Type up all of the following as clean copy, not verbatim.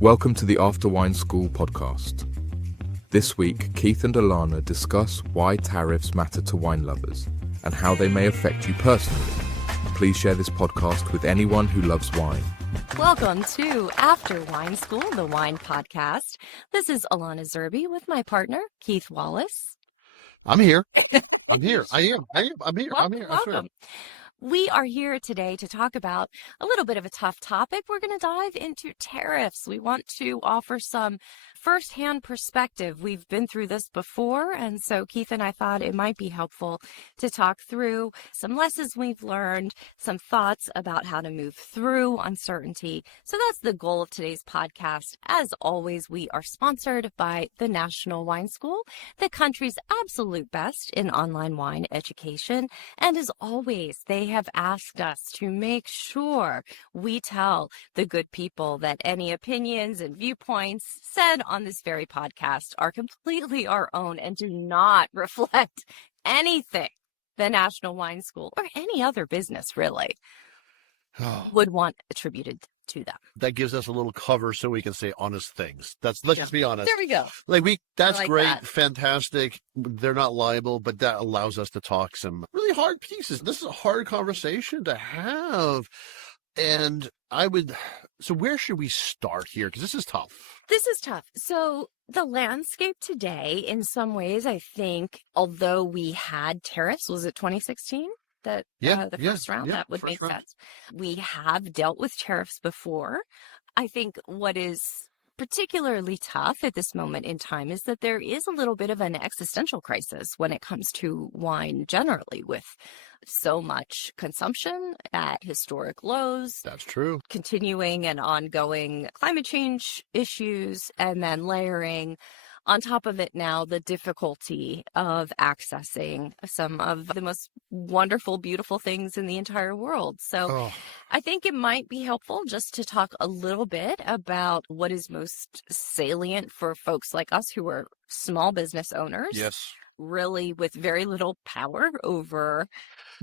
Welcome to the After Wine School podcast. This week, Keith and Alana discuss why tariffs matter to wine lovers and how they may affect you personally. Please share this podcast with anyone who loves wine. Welcome to After Wine School, the wine podcast. This is Alana Zerbe with my partner, Keith Wallace. I'm here. I'm here. I'm here. Welcome. We are here today to talk about a little bit of a tough topic. We're going to dive into tariffs. We want to offer some firsthand perspective. We've been through this before, and so Keith and I thought it might be helpful to talk through some lessons we've learned, some thoughts about how to move through uncertainty. So that's the goal of today's podcast. As always, we are sponsored by the National Wine School, the country's absolute best in online wine education. And as always, they have asked us to make sure we tell the good people that any opinions and viewpoints said on this very podcast are completely our own and do not reflect anything the National Wine School or any other business really would want attributed to them. That gives us a little cover so we can say honest things. Let's just be honest. There we go. That's like great. that. Fantastic. They're not liable, but that allows us to talk some really hard pieces. This is a hard conversation to have. And so where should we start here? Because this is tough. This is tough. So the landscape today, in some ways, I think, although we had tariffs, was it 2016? The first round, that would make sense. We have dealt with tariffs before. I think what is particularly tough at this moment in time is that there is a little bit of an existential crisis when it comes to wine generally, with so much consumption at historic lows. That's true. Continuing and ongoing climate change issues, and then layering on top of it now the difficulty of accessing some of the most wonderful, beautiful things in the entire world. So I think it might be helpful just to talk a little bit about what is most salient for folks like us who are small business owners. Yes. Really with very little power over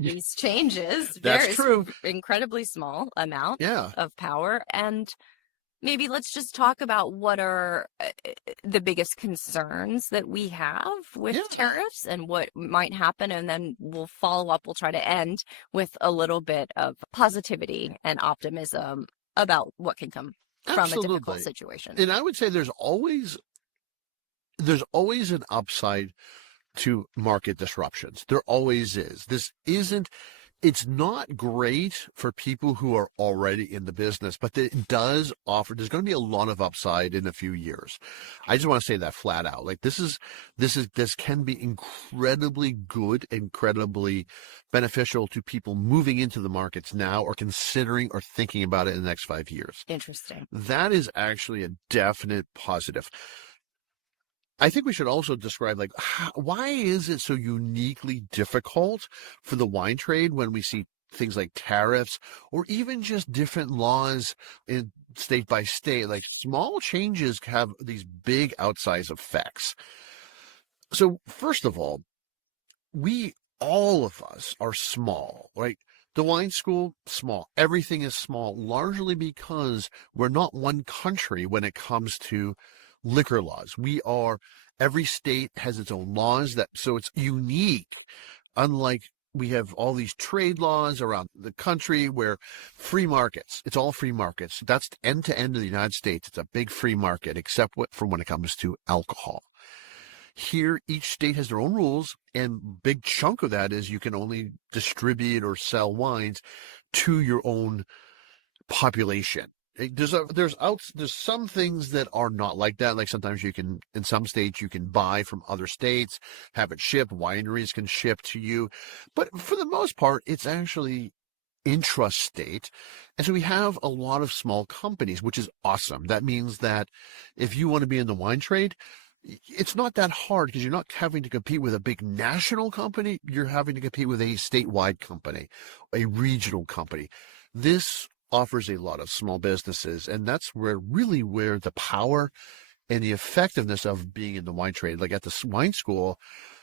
these changes. That's true. Incredibly small amount of power. And maybe let's just talk about what are the biggest concerns that we have with tariffs and what might happen. And then we'll follow up. We'll try to end with a little bit of positivity and optimism about what can come from a difficult situation. And I would say there's always an upside to market disruptions. There always is. It's not great for people who are already in the business, but it does offer, there's going to be a lot of upside in a few years. I just want to say that flat out. Like this can be incredibly good, incredibly beneficial to people moving into the markets now or considering or thinking about it in the next 5 years. Interesting. That is actually a definite positive. I think we should also describe, why is it so uniquely difficult for the wine trade when we see things like tariffs or even just different laws in state by state? Like small changes have these big outsized effects. So first of all, all of us are small, right? The wine school, small. Everything is small, largely because we're not one country when it comes to liquor laws. Every state has its own laws, so it's unique. Unlike we have all these trade laws around the country where free markets, it's all free markets. That's end to end of the United States. It's a big free market, except for when it comes to alcohol. Here, each state has their own rules, and a big chunk of that is you can only distribute or sell wines to your own population. There's some things that are not like that. Like sometimes in some states you can buy from other states, have it shipped, wineries can ship to you. But for the most part, it's actually intrastate. And so we have a lot of small companies, which is awesome. That means that if you want to be in the wine trade, it's not that hard because you're not having to compete with a big national company. You're having to compete with a statewide company, a regional company. This offers a lot of small businesses, and that's where the power and the effectiveness of being in the wine trade. Like at the wine school,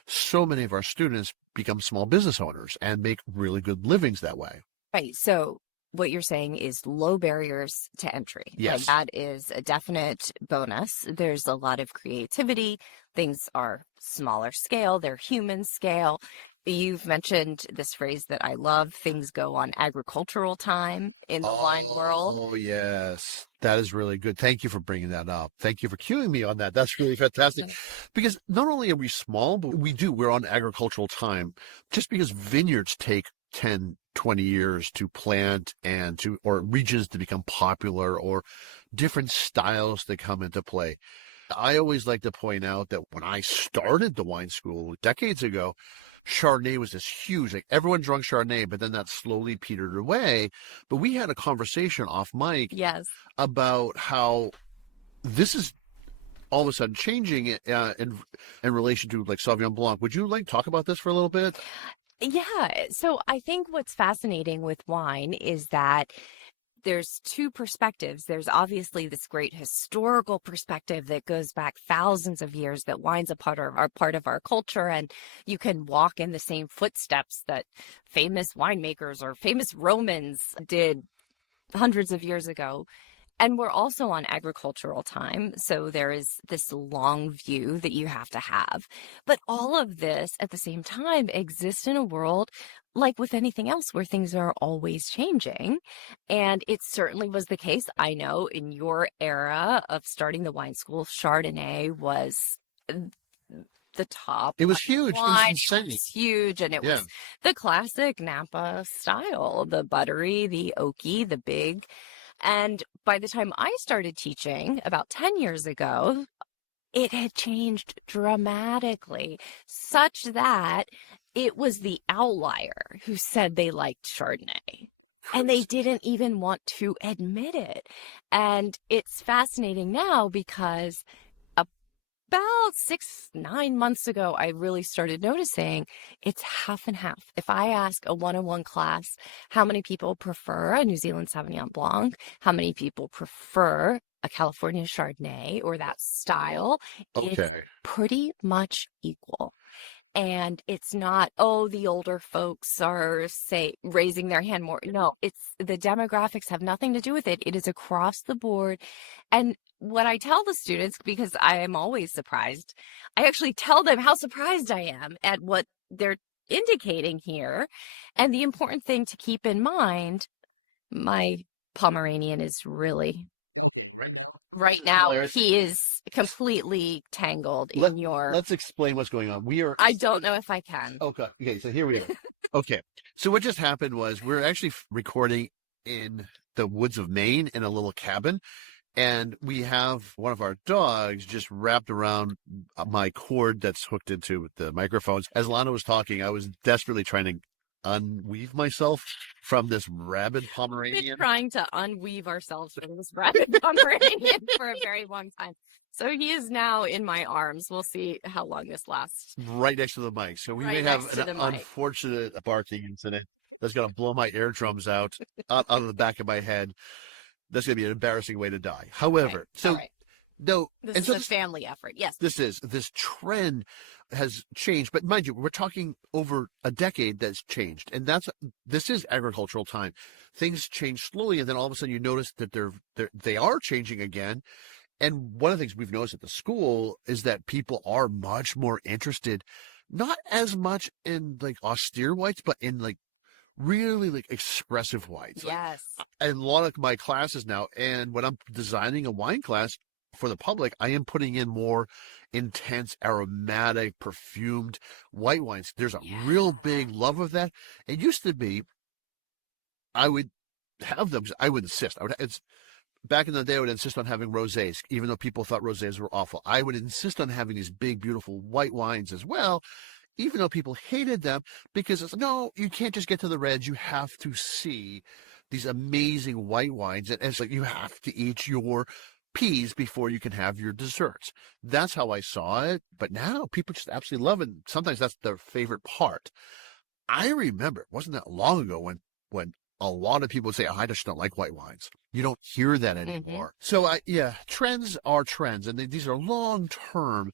so many of our students become small business owners and make really good livings that way. Right. So what you're saying is low barriers to entry. Yes. Like that is a definite bonus. There's a lot of creativity. Things are smaller scale, they're human scale. You've mentioned this phrase that I love, things go on agricultural time in the wine world. Oh, yes. That is really good. Thank you for bringing that up. Thank you for cueing me on that. That's really fantastic. Because not only are we small, but we're on agricultural time. Just because vineyards take 10, 20 years to plant or regions to become popular or different styles that come into play. I always like to point out that when I started the wine school decades ago, Chardonnay was this huge, like everyone drank Chardonnay, but then that slowly petered away. But we had a conversation off mic about how this is all of a sudden changing in relation to like Sauvignon Blanc. Would you like talk about this for a little bit? Yeah. So I think what's fascinating with wine is that there's two perspectives. There's obviously this great historical perspective that goes back thousands of years, that wines are part of our culture, and you can walk in the same footsteps that famous winemakers or famous Romans did hundreds of years ago. And we're also on agricultural time, so there is this long view that you have to have. But all of this at the same time exists in a world like with anything else where things are always changing. And it certainly was the case. I know in your era of starting the wine school, Chardonnay was the top. It was huge. Wine. It was insane. It was huge. And it was the classic Napa style, the buttery, the oaky, the big. And by the time I started teaching about 10 years ago, it had changed dramatically, such that it was the outlier who said they liked Chardonnay. And they didn't even want to admit it. And it's fascinating now because about 6-9 months ago, I really started noticing it's half and half. If I ask a one-on-one class, how many people prefer a New Zealand Sauvignon Blanc, how many people prefer a California Chardonnay or that style, it's pretty much equal. And it's not, the older folks are, say, raising their hand more. No, it's the demographics have nothing to do with it. It is across the board. And what I tell the students, because I am always surprised, I actually tell them how surprised I am at what they're indicating here. And the important thing to keep in mind, my Pomeranian is really... Right now, he is completely tangled in your... Let's explain what's going on. I don't know if I can. Okay, so here we go. Okay, so what just happened was we're actually recording in the woods of Maine in a little cabin, and we have one of our dogs just wrapped around my cord that's hooked into the microphones. As Lana was talking, I was desperately trying to unweave myself from this rabid Pomeranian. We've been trying to unweave ourselves from this rabid Pomeranian for a very long time. So he is now in my arms. We'll see how long this lasts. Right next to the mic. So we may have an unfortunate barking incident that's going to blow my eardrums out of the back of my head. That's going to be an embarrassing way to die. However, no, this is a family effort. Yes, this trend has changed, but mind you, we're talking over a decade that's changed, and this is agricultural time. Things change slowly, and then all of a sudden you notice that they are changing again. And one of the things we've noticed at the school is that people are much more interested, not as much in like austere whites, but in like really like expressive whites. Yes. And a lot of my classes now, and when I'm designing a wine class for the public, I am putting in more intense, aromatic, perfumed white wines. There's a real big love of that. It used to be, I would have them, I would insist. Back in the day, I would insist on having rosés, even though people thought rosés were awful. I would insist on having these big, beautiful white wines as well, even though people hated them, because it's, no, you can't just get to the reds. You have to see these amazing white wines. And it's like you have to eat your peas before you can have your desserts. That's how I saw it. But now people just absolutely love it. Sometimes that's their favorite part. I remember it wasn't that long ago when a lot of people would say, I just don't like white wines. You don't hear that anymore. So trends are trends, and these are long term.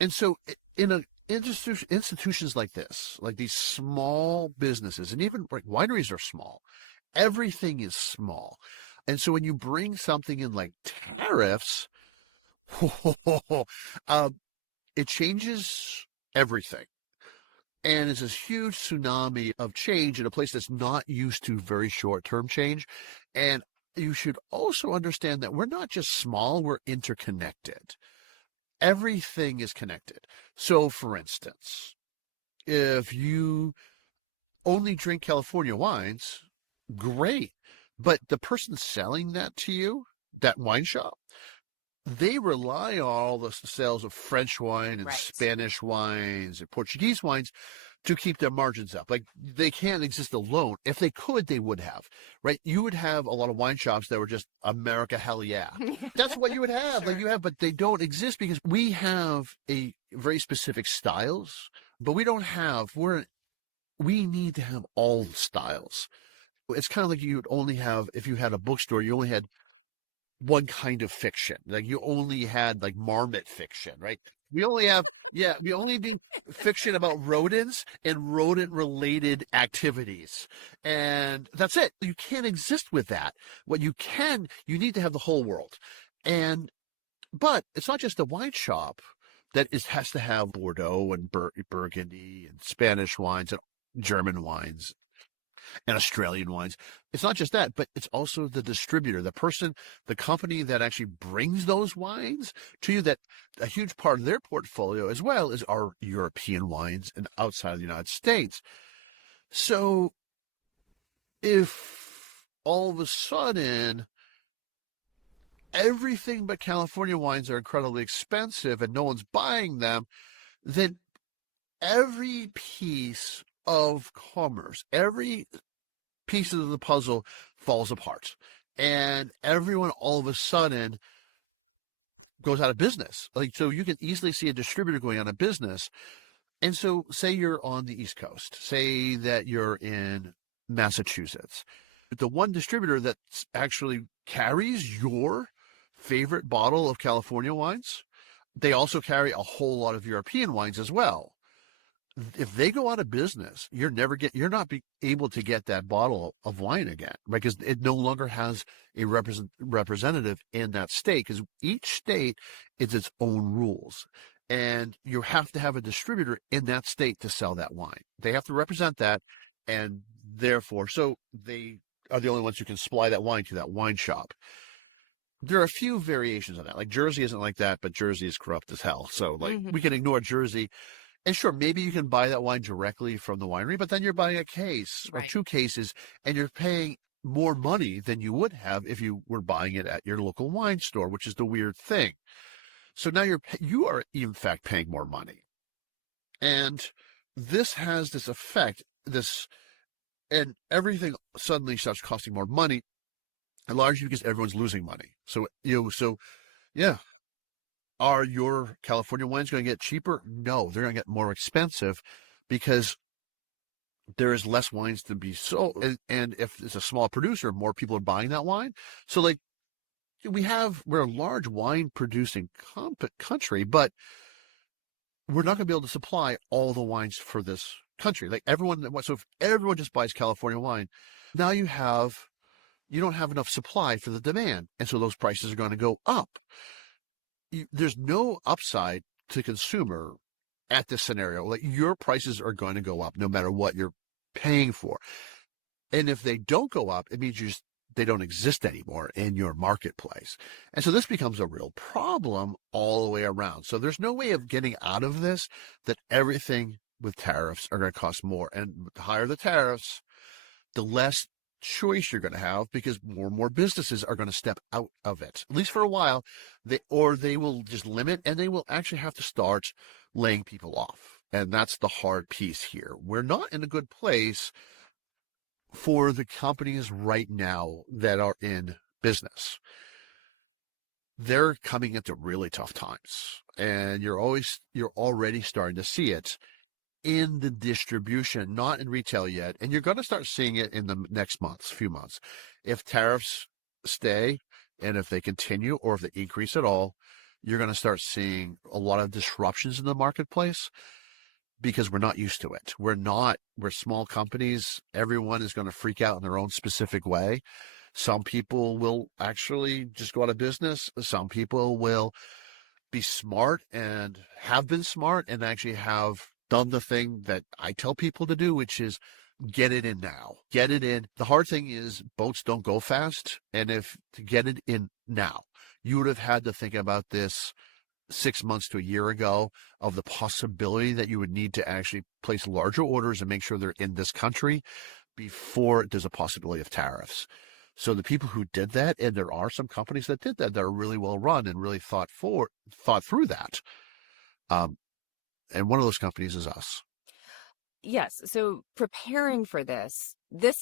And so in institutions like this, like these small businesses, and even like wineries are small. Everything is small. And so when you bring something in like tariffs, it changes everything. And it's this huge tsunami of change in a place that's not used to very short-term change. And you should also understand that we're not just small, we're interconnected. Everything is connected. So, for instance, if you only drink California wines, great. But the person selling that to you, that wine shop, they rely on all the sales of French wine and Right. Spanish wines and Portuguese wines to keep their margins up. Like, they can't exist alone. If they could, they would have, right? You would have a lot of wine shops that were just America, hell yeah. That's what you would have. Sure. Like, you have, but they don't exist because we have a very specific styles, but we don't have, we need to have all styles. It's kind of like you'd only have, if you had a bookstore, you only had one kind of fiction. Like, you only had like marmot fiction, right? We only do fiction about rodents and rodent related activities. And that's it. You can't exist with that. You need to have the whole world. But it's not just a wine shop that has to have Bordeaux and Burgundy and Spanish wines and German wines and Australian wines. It's not just that, but it's also the distributor, the company that actually brings those wines to you, that a huge part of their portfolio as well is our European wines and outside of the United States. So if all of a sudden everything but California wines are incredibly expensive and no one's buying them, then every piece of commerce, every piece of the puzzle falls apart. And everyone all of a sudden goes out of business. Like, so you can easily see a distributor going out of business. And so say you're on the East Coast, say that you're in Massachusetts. The one distributor that actually carries your favorite bottle of California wines, they also carry a whole lot of European wines as well. If they go out of business, you're not able to get that bottle of wine again, because it no longer has a representative in that state, because each state is its own rules. And you have to have a distributor in that state to sell that wine. They have to represent that, and therefore, so they are the only ones who can supply that wine to that wine shop. There are a few variations on that. Like, Jersey isn't like that, but Jersey is corrupt as hell. So, like, we can ignore Jersey. And sure, maybe you can buy that wine directly from the winery, but then you're buying a case or 2 cases, and you're paying more money than you would have if you were buying it at your local wine store, which is the weird thing. So now you are in fact paying more money. And this has this effect, and everything suddenly starts costing more money, largely because everyone's losing money. So, yeah. Are your California wines going to get cheaper? No, they're going to get more expensive because there is less wines to be sold. And if it's a small producer, more people are buying that wine. So, like, we're a large wine producing country, but we're not going to be able to supply all the wines for this country. Like, so if everyone just buys California wine, now you don't have enough supply for the demand. And so those prices are going to go up. There's no upside to consumer at this scenario. Like, your prices are going to go up no matter what you're paying for. And if they don't go up, it means they don't exist anymore in your marketplace. And so this becomes a real problem all the way around. So there's no way of getting out of this, that everything with tariffs are going to cost more. And the higher the tariffs, the less choice you're going to have, because more and more businesses are going to step out of it, at least for a while. They will just limit, and they will actually have to start laying people off. And that's the hard piece here. We're not in a good place for the companies right now that are in business. They're coming into really tough times, and you're already starting to see it in the distribution, not in retail yet. And you're going to start seeing it in the next few months. If tariffs stay, and if they continue, or if they increase at all, you're going to start seeing a lot of disruptions in the marketplace. because we're not used to it. We're small companies. Everyone is going to freak out in their own specific way. Some people will actually just go out of business. Some people will be smart and have been smart and actually have done the thing that I tell people to do, which is get it in now. Get it in. The hard thing is boats don't go fast. And if to get it in now, you would have had to think about this 6 months to a year ago of the possibility that you would need to actually place larger orders and make sure they're in this country before there's a possibility of tariffs. So the people who did that, and there are some companies that did that are really well run and really thought through that. And one of those companies is us. Yes. So preparing for this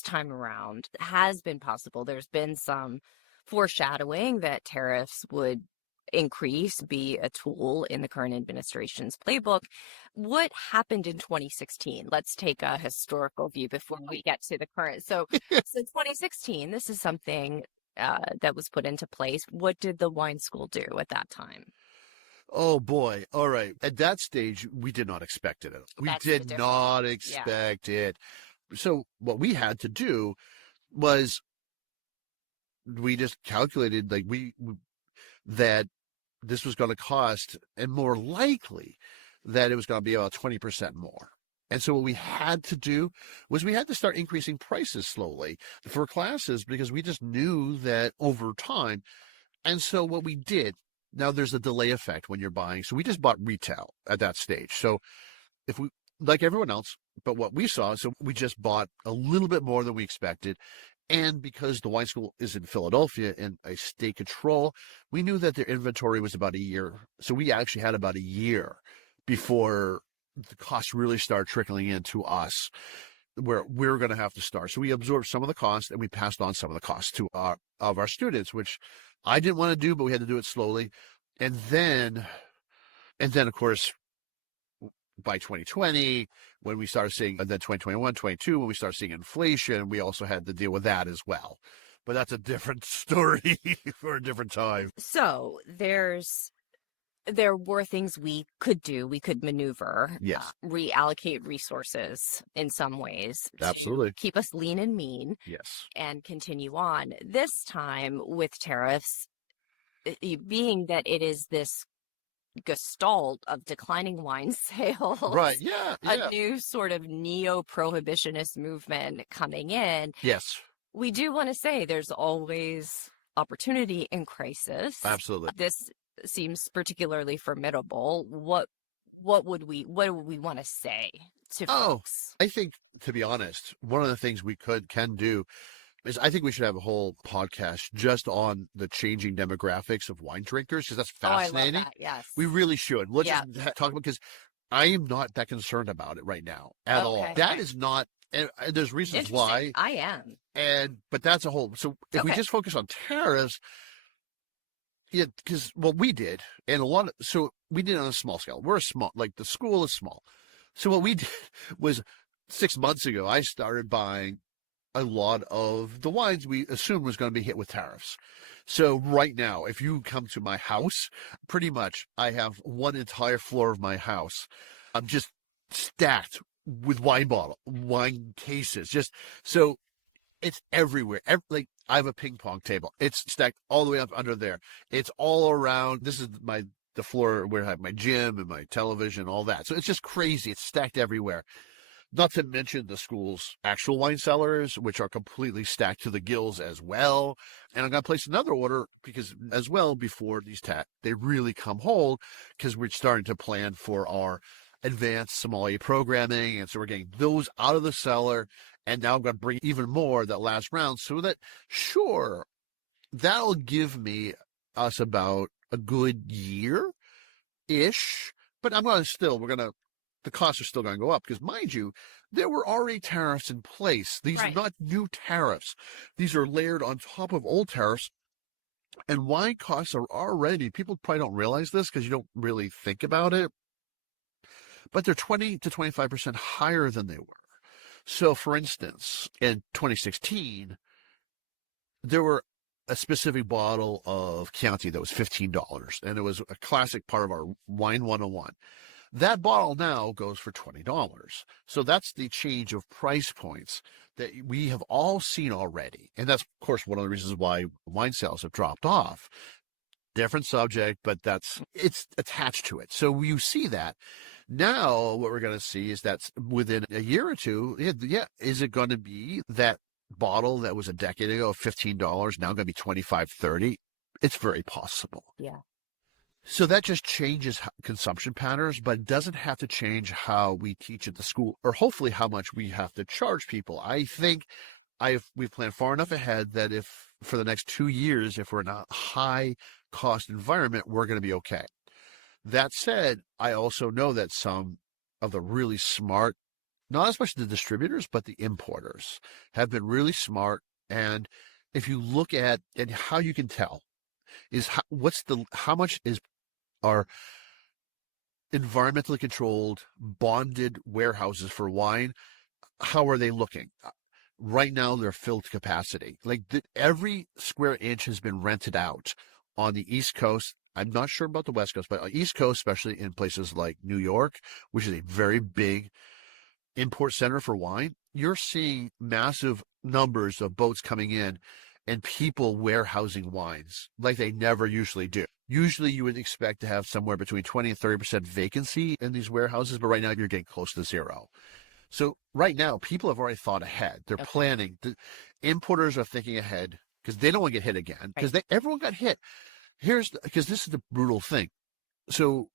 time around has been possible. There's been some foreshadowing that tariffs would increase, be a tool in the current administration's playbook. What happened in 2016? Let's take a historical view before we get to the current. So 2016, this is something that was put into place. What did the wine school do at that time? Oh boy. All right. At that stage, we did not expect it. We did not expect it. So what we had to do was we just calculated that this was going to cost, and more likely that it was going to be about 20% more. And so what we had to do was we had to start increasing prices slowly for classes because we just knew that over time. And so what we did, now there's a delay effect when you're buying. So we just bought retail at that stage. So if we, like everyone else, but what we saw, so we just bought a little bit more than we expected. And because the wine school is in Philadelphia and a state control, we knew that their inventory was about a year. So we actually had about a year before the costs really started trickling in to us, where we're going to have to start. So we absorbed some of the costs and we passed on some of the costs to our students, which I didn't want to do, but we had to do it slowly. And then of course, by 2020, when we started seeing, and then 2021, 22, when we started seeing inflation, we also had to deal with that as well. But that's a different story for a different time. So there were things we could do. We could maneuver, yes, reallocate resources in some ways. Absolutely. To keep us lean and mean. Yes. And continue on. This time with tariffs, being that it is this gestalt of declining wine sales. Right, yeah. A new sort of neo-prohibitionist movement coming in. Yes. We do want to say there's always opportunity in crisis. Absolutely. This seems particularly formidable. What would we want to say to folks? I think, to be honest, one of the things we can do is I think we should have a whole podcast just on the changing demographics of wine drinkers, because that's fascinating. I love that, yes. We really should. Let's just talk about, because I am not that concerned about it right now at all. That is not, and there's reasons why. I am. But that's a whole, so if we just focus on tariffs, because what we did, and so we did it on a small scale. We're the school is small. So what we did was 6 months ago, I started buying a lot of the wines we assumed was going to be hit with tariffs. So right now, if you come to my house, pretty much I have one entire floor of my house. I'm just stacked with wine cases. Just so it's everywhere. I have a ping pong table. It's stacked all the way up under there. It's all around. This is the floor where I have my gym and my television, all that. So it's just crazy. It's stacked everywhere. Not to mention the school's actual wine cellars, which are completely stacked to the gills as well. And I'm going to place another order because as well before these they really come whole, because we're starting to plan for our advanced sommelier programming. And so we're getting those out of the cellar. And now I'm going to bring even more that last round, so that, sure, that'll give us about a good year-ish. But the costs are still going to go up because, mind you, there were already tariffs in place. These are not new tariffs. These are layered on top of old tariffs. And wine costs are already, people probably don't realize this because you don't really think about it, but they're 20 to 25% higher than they were. So, for instance, in 2016, there were a specific bottle of Chianti that was $15, and it was a classic part of our Wine 101. That bottle now goes for $20. So that's the change of price points that we have all seen already. And that's, of course, one of the reasons why wine sales have dropped off. Different subject, but it's attached to it. So you see that. Now what we're going to see is that within a year or two, is it going to be that bottle that was a decade ago, $15, now going to be $25, $30? It's very possible. Yeah. So that just changes consumption patterns, but it doesn't have to change how we teach at the school, or hopefully how much we have to charge people. I think we've planned far enough ahead that if for the next 2 years, if we're in a high cost environment, we're going to be okay. That said, I also know that some of the really smart, not as much the distributors, but the importers have been really smart. And if you look at, and how you can tell is how much is our environmentally controlled bonded warehouses for wine, how are they looking? Right now, they're filled to capacity. Like every square inch has been rented out on the East Coast. I'm not sure about the West Coast, but on the East Coast, especially in places like New York, which is a very big import center for wine, you're seeing massive numbers of boats coming in and people warehousing wines like they never usually do. Usually you would expect to have somewhere between 20 and 30% vacancy in these warehouses, but right now you're getting close to zero. So right now, people have already thought ahead. They're planning. The importers are thinking ahead because they don't want to get hit again, because everyone got hit. Because this is the brutal thing. So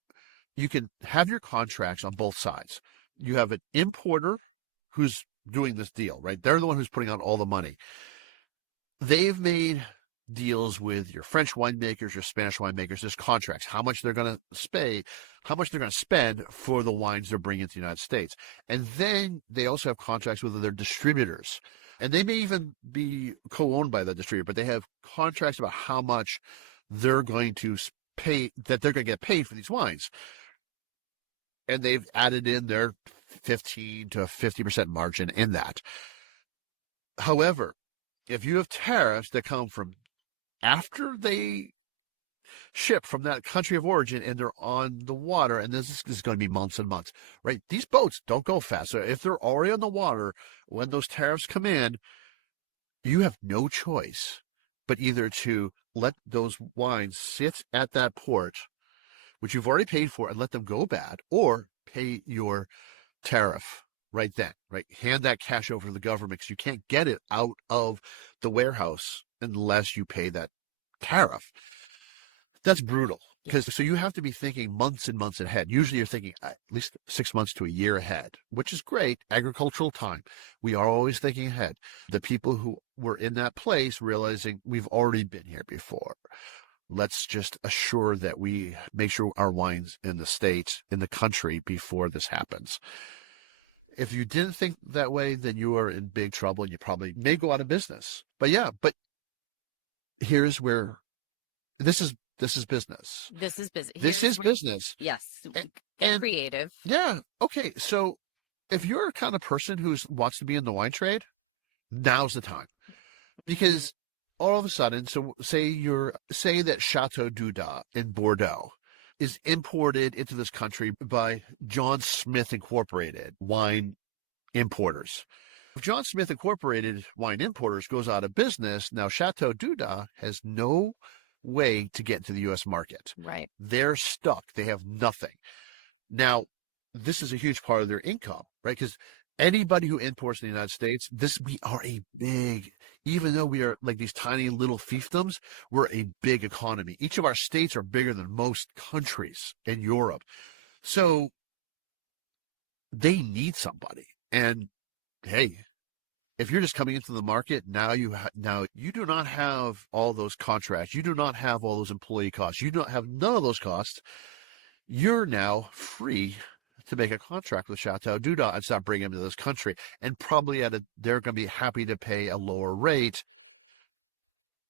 you can have your contracts on both sides. You have an importer who's doing this deal, right? They're the one who's putting out all the money. They've made deals with your French winemakers, your Spanish winemakers. There's contracts, how much they're going to spend for the wines they're bringing to the United States. And then they also have contracts with their distributors. And they may even be co-owned by the distributor, but they have contracts about how much they're going to pay, that they're going to get paid for these wines. And they've added in their 15 to 50% margin in that. However, if you have tariffs that come from after they ship from that country of origin and they're on the water, and this is going to be months and months, right? These boats don't go fast. So if they're already on the water, when those tariffs come in, you have no choice but either to let those wines sit at that port, which you've already paid for, and let them go bad, or pay your tariff right then, right? Hand that cash over to the government, because you can't get it out of the warehouse unless you pay that tariff. That's brutal. So you have to be thinking months and months ahead. Usually you're thinking at least 6 months to a year ahead, which is great. Agricultural time. We are always thinking ahead. The people who were in that place realizing we've already been here before. Let's just assure that we make sure our wine's in the state, in the country, before this happens. If you didn't think that way, then you are in big trouble and you probably may go out of business. But here's where this is business. This is business. This is business. Yes. And creative. Yeah. Okay. So if you're a kind of person who wants to be in the wine trade, now's the time. Because all of a sudden, so say that Chateau Dudas in Bordeaux is imported into this country by John Smith Incorporated wine importers. If John Smith Incorporated wine importers goes out of business, now Chateau Dudas has no way to get into the U.S. market. Right. They're stuck. They have nothing. Now, this is a huge part of their income, right? Because anybody who imports in the United States, we are a big, even though we are like these tiny little fiefdoms, we're a big economy. Each of our states are bigger than most countries in Europe. So they need somebody. And hey, if you're just coming into the market, now you do not have all those contracts. You do not have all those employee costs. You don't have none of those costs. You're now free to make a contract with Chateau Dudas and start bringing them to this country. And probably they're going to be happy to pay a lower rate.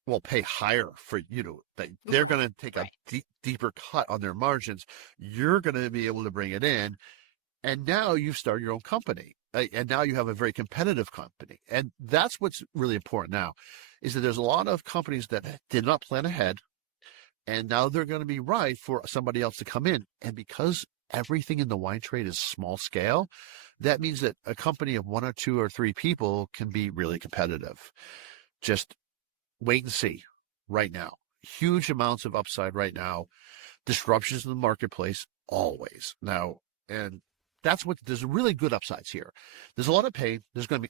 Well, pay higher for, they're going to take a deeper cut on their margins. You're going to be able to bring it in. And now you've started your own company. And now you have a very competitive company. And that's what's really important now, is that there's a lot of companies that did not plan ahead. And now they're going to be right for somebody else to come in. And because everything in the wine trade is small scale, that means that a company of 1 or 2 or 3 people can be really competitive. Just wait and see right now. Huge amounts of upside right now. Disruptions in the marketplace always. Now, and there's really good upsides here. There's a lot of pain.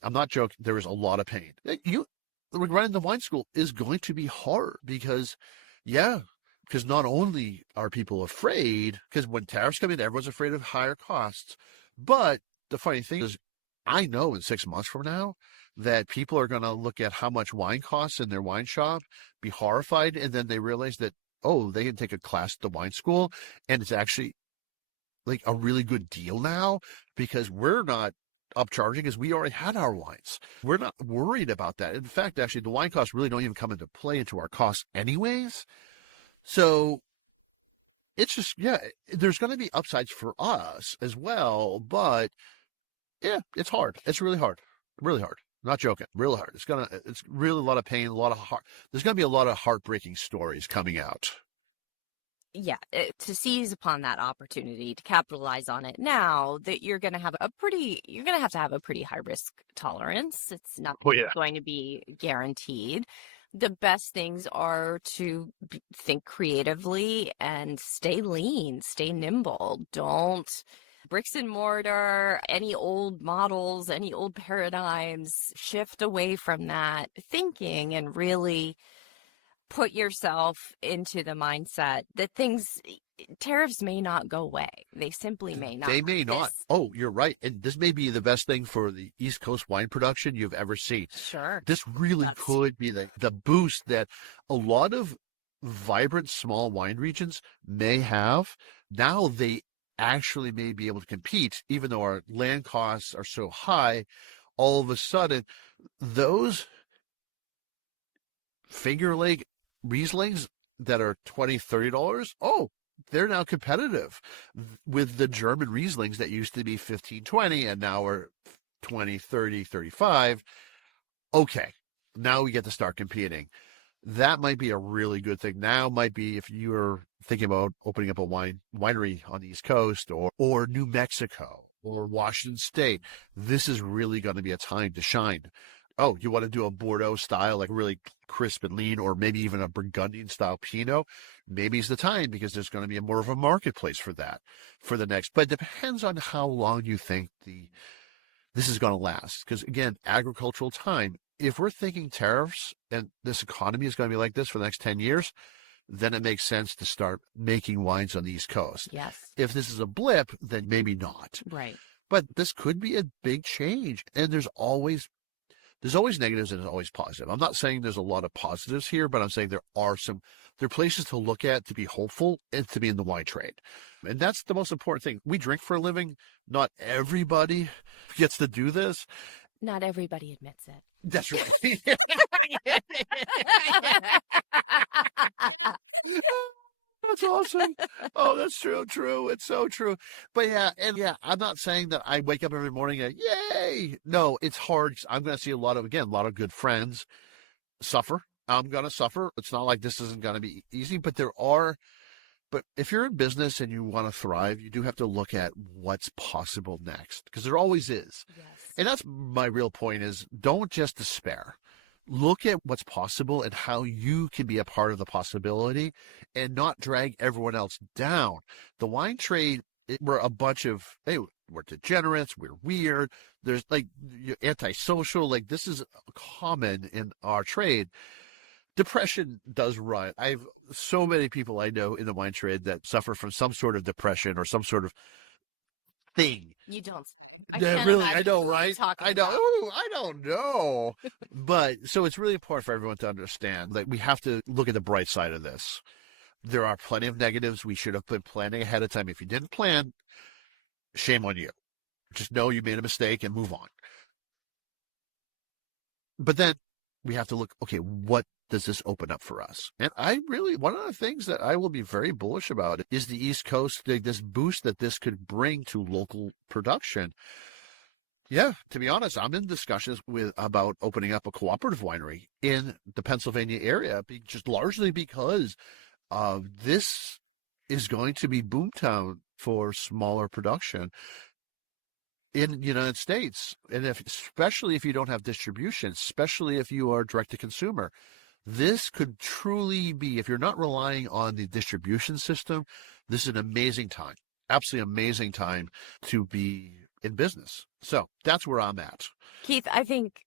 I'm not joking, there is a lot of pain. Running the wine school is going to be hard because not only are people afraid, because when tariffs come in, everyone's afraid of higher costs. But the funny thing is, I know in 6 months from now that people are going to look at how much wine costs in their wine shop, be horrified, and then they realize that, oh, they can take a class at the wine school, and it's actually like a really good deal now because we're not upcharging because we already had our wines. We're not worried about that. In fact, actually, the wine costs really don't even come into play into our costs anyways. So it's just, there's going to be upsides for us as well, but it's hard. It's really hard. Really hard. Not joking. Really hard. It's really a lot of pain, a lot of heart. There's going to be a lot of heartbreaking stories coming out. Yeah, to seize upon that opportunity, to capitalize on it now, that you're going to have to have a pretty high risk tolerance. It's not going to be guaranteed. The best things are to think creatively and stay lean, stay nimble. Don't bricks and mortar, any old models, any old paradigms, shift away from that thinking and really put yourself into the mindset that tariffs may not go away. They simply may not. They may not. Oh, you're right. And this may be the best thing for the East Coast wine production you've ever seen. Sure. This really could be the boost that a lot of vibrant small wine regions may have. Now they actually may be able to compete, even though our land costs are so high. All of a sudden, those Finger Lake Rieslings that are $20, $30, they're now competitive with the German Rieslings that used to be $15, $20 and now are $20, $30, $35. Okay, now we get to start competing. That might be a really good thing. Now might be if you're thinking about opening up a winery on the East Coast or New Mexico or Washington State. This is really going to be a time to shine. Oh, you want to do a Bordeaux style, like really crisp and lean, or maybe even a Burgundian style Pinot? Maybe it's the time because there's going to be more of a marketplace for that for the next. But it depends on how long you think this is going to last. Because again, agricultural time. If we're thinking tariffs and this economy is going to be like this for the next 10 years, then it makes sense to start making wines on the East Coast. Yes. If this is a blip, then maybe not. Right. But this could be a big change, and there's always negatives and there's always positive. I'm not saying there's a lot of positives here, but I'm saying there are places to look at to be hopeful and to be in the wine trade. And that's the most important thing. We drink for a living. Not everybody gets to do this. Not everybody admits it. That's right. That's awesome. Oh, that's true. It's so true. But I'm not saying that I wake up every morning and yay. No, it's hard. I'm going to see a lot of good friends suffer. I'm going to suffer. It's not like this isn't going to be easy, but if you're in business and you want to thrive, you do have to look at what's possible next, because there always is. Yes. And that's my real point is don't just despair. Look at what's possible and how you can be a part of the possibility and not drag everyone else down. The wine trade, we're a bunch of, hey, we're degenerates, we're weird, there's like antisocial, like this is common in our trade. Depression does run. I have so many people I know in the wine trade that suffer from some sort of depression or some sort of thing. You don't. I know, right? I know. Ooh, I don't know. But so it's really important for everyone to understand that we have to look at the bright side of this. There are plenty of negatives. We should have been planning ahead of time. If you didn't plan, shame on you. Just know you made a mistake and move on. But then we have to look, okay, what does this open up for us? And one of the things that I will be very bullish about is the East Coast, this boost that this could bring to local production. Yeah, to be honest, I'm in discussions about opening up a cooperative winery in the Pennsylvania area, just largely because this is going to be boomtown for smaller production in the United States. And especially if you don't have distribution, especially if you are direct to consumer, this could truly be, if you're not relying on the distribution system, this is an amazing time, absolutely amazing time to be in business. So that's where I'm at. Keith, I think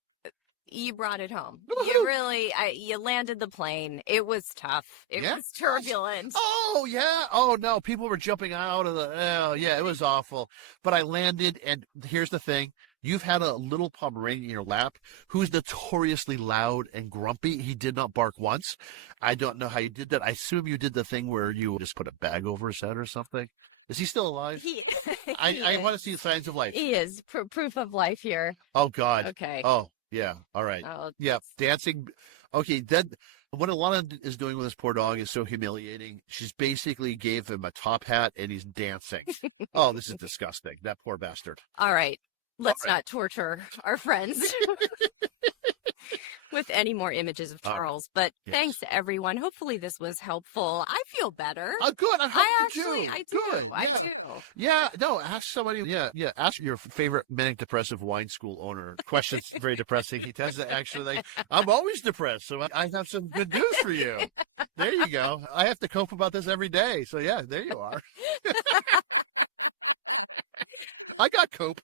you brought it home. You landed the plane. It was tough. It was turbulent. Oh, yeah. Oh, no. People were jumping out of it was awful. But I landed, and here's the thing. You've had a little Pomeranian in your lap who's notoriously loud and grumpy. He did not bark once. I don't know how you did that. I assume you did the thing where you just put a bag over his head or something. Is he still alive? I want to see signs of life. He is. Proof of life here. Oh, God. Okay. Oh, yeah. All right. Yeah. Dancing. Okay. Then what Alana is doing with this poor dog is so humiliating. She's basically gave him a top hat and he's dancing. Oh, this is disgusting. That poor bastard. All right. Let's not torture our friends with any more images of Charles. But thanks, everyone. Hopefully this was helpful. I feel better. Oh, good. I hope you do. I do. Good. I do. Yeah. No, ask somebody. Yeah. Ask your favorite manic depressive wine school owner. Questions very depressing. He tends to actually, I'm always depressed, so I have some good news for you. There you go. I have to cope about this every day. So, yeah, there you are. I got cope.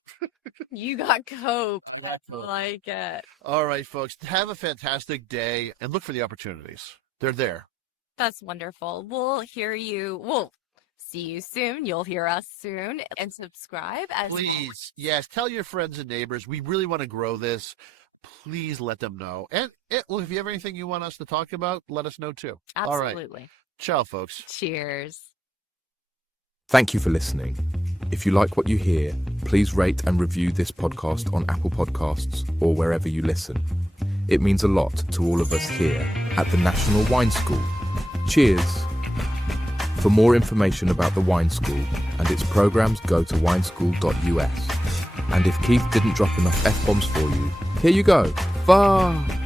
You got cope. I like it. All right, folks. Have a fantastic day and look for the opportunities. They're there. That's wonderful. We'll hear you. We'll see you soon. You'll hear us soon. And subscribe as Please. Yes. Tell your friends and neighbors. We really want to grow this. Please let them know. And well, if you have anything you want us to talk about, let us know too. Absolutely. All right. Ciao, folks. Cheers. Thank you for listening. If you like what you hear, please rate and review this podcast on Apple Podcasts or wherever you listen. It means a lot to all of us here at the National Wine School. Cheers! For more information about the Wine School and its programs, go to wineschool.us. And if Keith didn't drop enough F-bombs for you, here you go. Fuck!